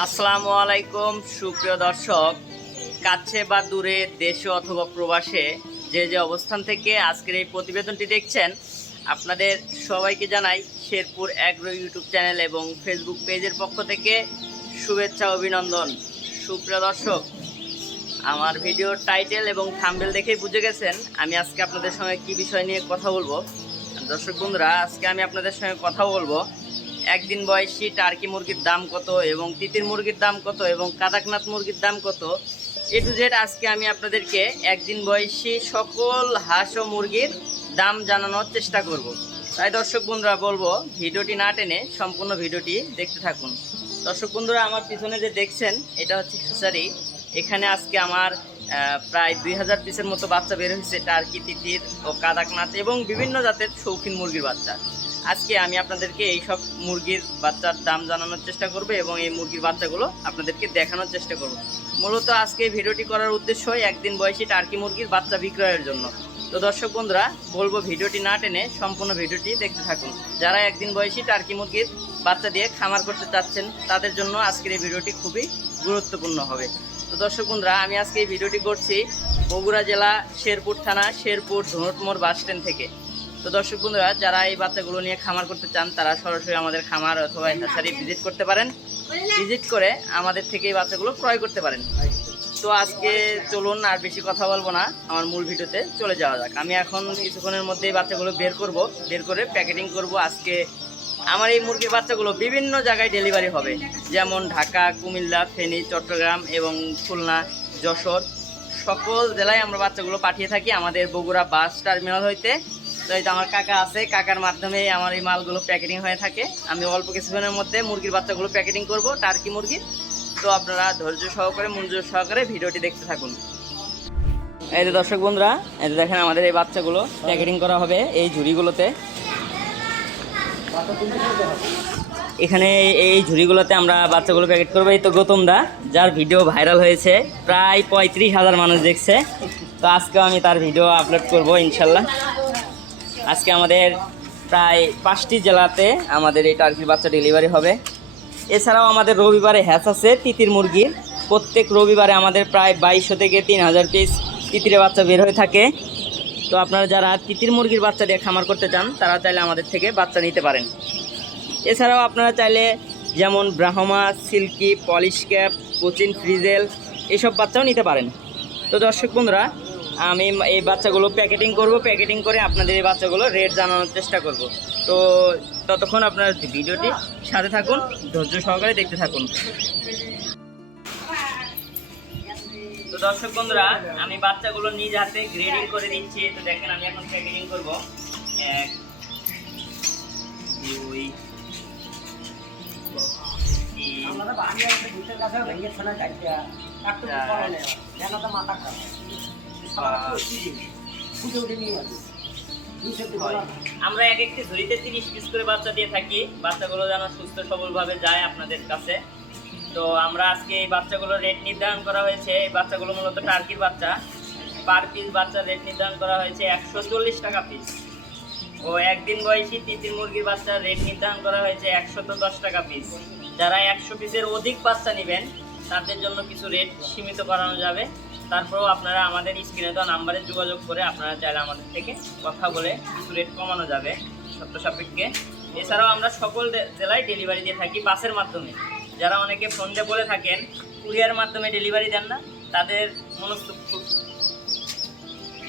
আসসালামু আলাইকুম সুপ্রিয় দর্শক, কাছে বা দূরে দেশে অথবা প্রবাসে যে যে অবস্থান থেকে আজকের এই প্রতিবেদনটি দেখছেন, আপনাদের সবাইকে জানাই শেরপুর অ্যাগ্রো ইউটিউব চ্যানেল এবং ফেসবুক পেজের পক্ষ থেকে শুভেচ্ছা অভিনন্দন। সুপ্রিয় দর্শক, আমার ভিডিওর টাইটেল এবং থাম্বনেল দেখেই বুঝে গেছেন আমি আজকে আপনাদের সঙ্গে কী বিষয় নিয়ে কথা বলবো। দর্শক বন্ধুরা, আজকে আমি আপনাদের সঙ্গে কথা বলবো একদিন বয়সী টার্কি মুরগির দাম কত এবং তিতির মুরগির দাম কত এবং কাদাকনাথ মুরগির দাম কত, এ টু জেড আজকে আমি আপনাদেরকে একদিন বয়সী সকল হাঁস ও মুরগির দাম জানানোর চেষ্টা করব। তাই দর্শক বন্ধুরা বলবো, ভিডিওটি না টেনে সম্পূর্ণ ভিডিওটি দেখতে থাকুন। দর্শক বন্ধুরা, আমার পিছনে যে দেখছেন এটা হচ্ছে হ্যাচারি। এখানে আজকে আমার প্রায় 2000 পিসের মতো বাচ্চা বের হয়েছে টার্কি, তিতির ও কাদাকনাথ এবং বিভিন্ন জাতের শৌখিন মুরগির বাচ্চা। আজকে আমি আপনাদেরকে এই সব মুরগির বাচ্চার দাম জানানোর চেষ্টা করব এবং এই মুরগির বাচ্চাগুলো আপনাদেরকে দেখানোর চেষ্টা করব। মূলত আজকে এই ভিডিওটি করার উদ্দেশ্য একদিন বয়সী টার্কি মুরগির বাচ্চা বিক্রয়ের জন্য। তো দর্শক বন্ধুরা বলবো, ভিডিওটি না টেনে সম্পূর্ণ ভিডিওটি দেখতে থাকুন। যারা একদিন বয়সী টার্কি মুরগির বাচ্চা দিয়ে খামার করতে চাচ্ছেন তাদের জন্য আজকের এই ভিডিওটি খুবই গুরুত্বপূর্ণ হবে। তো দর্শক বন্ধুরা, আমি আজকে এই ভিডিওটি করছি বগুড়া জেলা শেরপুর থানা শেরপুর ধনুটমোড় বাস স্ট্যান্ড থেকে। তো দর্শক বন্ধুরা, যারা এই বাচ্চাগুলো নিয়ে খামার করতে চান তারা সরাসরি আমাদের খামার অথবা হ্যাচারি ভিজিট করতে পারেন। ভিজিট করে আমাদের থেকে এই বাচ্চাগুলো ক্রয় করতে পারেন। তো আজকে চলুন আর বেশি কথা বলবো না, আমার মূল ভিডিওতে চলে যাওয়া যাক। আমি এখন কিছুক্ষণের মধ্যে এই বাচ্চাগুলো বের করে প্যাকেটিং করব। আজকে আমার এই মুরগির বাচ্চাগুলো বিভিন্ন জায়গায় ডেলিভারি হবে, যেমন ঢাকা, কুমিল্লা, ফেনী, চট্টগ্রাম এবং খুলনা, যশোর, সকল জেলায় আমরা বাচ্চাগুলো পাঠিয়ে থাকি আমাদের বগুড়া বাস টার্মিনাল হইতে। তো এই যে আমার কাকা আছে, কাকার মাধ্যমে আমার এই মালগুলো প্যাকেটিং হয়ে থাকে। আমি অল্প কিছুক্ষণের মধ্যে মুরগির বাচ্চাগুলো প্যাকেটিং করব, টার্কি মুরগির। তো আপনারা ধৈর্য সহকারে মনোযোগ সহকারে ভিডিওটি দেখতে থাকুন। এই যে দর্শক বন্ধুরা, এই যে দেখেন আমাদের এই বাচ্চাগুলো প্যাকেটিং করা হবে এই ঝুড়িগুলোতে। এখানে এই ঝুড়িগুলোতে আমরা বাচ্চাগুলো প্যাকেট করবো। এই তো গৌতম দা, যার ভিডিও ভাইরাল হয়েছে, প্রায় 35,000 মানুষ দেখছে। তো আজকেও আমি তার ভিডিও আপলোড করব ইনশাল্লাহ। আজকে আমাদের প্রায় 5টি জেলাতে আমাদের এই টার্কির বাচ্চা ডেলিভারি হবে। এছাড়াও আমাদের রবিবারে হ্যাচ আছে তিতির মুরগির। প্রত্যেক রবিবারে আমাদের প্রায় 2200 থেকে 3000 পিস তিতিরের বাচ্চা বের হয়ে থাকে। তো আপনারা যারা তিতির মুরগির বাচ্চা দিয়ে খামার করতে চান তারা চাইলে আমাদের থেকে বাচ্চা নিতে পারেন। এছাড়াও আপনারা চাইলে যেমন Brahma, silkie, Polish cap, Cochin, frizzle এসব বাচ্চাও নিতে পারেন। তো দর্শক বন্ধুরা, আমি এই বাচ্চাগুলো প্যাকেটিং করব। প্যাকেটিং করে আপনাদের এই বাচ্চাগুলো রেট জানানোর চেষ্টা করব। তো ততক্ষণ আপনারা ভিডিওটি সাথে থাকুন, ধৈর্য সহকারে দেখতে থাকুন। তো দর্শক বন্ধুরা, আমি বাচ্চাগুলো নিজ হাতে গ্রেডিং করে দিচ্ছি। তো দেখেন আমি এখন প্যাকেটিং করব। 1 2 আমরা এক একটি ঝুড়িতে 30 পিস করে বাচ্চা দিয়ে থাকি, বাচ্চাগুলো যেন সুস্থ সবলভাবে যায় আপনাদের কাছে। তো আমরা আজকে এই বাচ্চাগুলোর রেট নির্ধারণ করা হয়েছে। এই বাচ্চাগুলো মূলত টার্কির বাচ্চা। পার পিস বাচ্চার রেট নির্ধারণ করা হয়েছে 140 টাকা পিস। ও একদিন বয়সী তিতির মুরগির বাচ্চার রেট নির্ধারণ করা হয়েছে 110 টাকা পিস। যারা 100 পিসের অধিক বাচ্চা নেবেন তাদের জন্য কিছু রেট সীমিত করানো যাবে। তারপরেও আপনারা আমাদের স্ক্রিনে দেওয়া নাম্বারে যোগাযোগ করে আপনারা চাইলে আমাদের থেকে কথা বলে কিছু রেট কমানো যাবে শর্ত সাপেক্ষে। এছাড়াও আমরা সকল জেলায় ডেলিভারি দিয়ে থাকি বাসের মাধ্যমে। যারা অনেকে ফোন দিয়ে বলে থাকেন কুরিয়ার মাধ্যমে ডেলিভারি দেন না, তাদের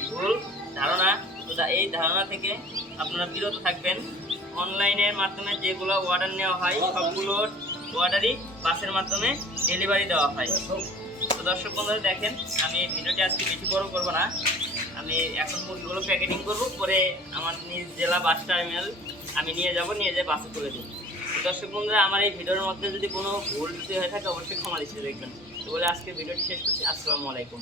ভুল ধারণা। তো এই ধারণা থেকে আপনারা বিরত থাকবেন। অনলাইনের মাধ্যমে যেগুলো অর্ডার নেওয়া হয় সবগুলো অর্ডারই বাসের মাধ্যমে ডেলিভারি দেওয়া হয়। তো দর্শক বন্ধুরা দেখেন, আমি ভিডিওটি আজকে বেশি বড় করব না। আমি এখন মুরগিগুলো প্যাকেটিং করব, করে আমার নিজ জেলা বাস টার্মিনাল আমি নিয়ে যেয়ে বাসে তুলে দিই। তো দর্শক বন্ধুরা, আমার এই ভিডিওর মধ্যে যদি কোনো ভুল হয়ে থাকে অবশ্যই ক্ষমা দৃষ্টিতে দেখবেন। তো বলে আজকে ভিডিওটি শেষ করছি। আসসালামু আলাইকুম।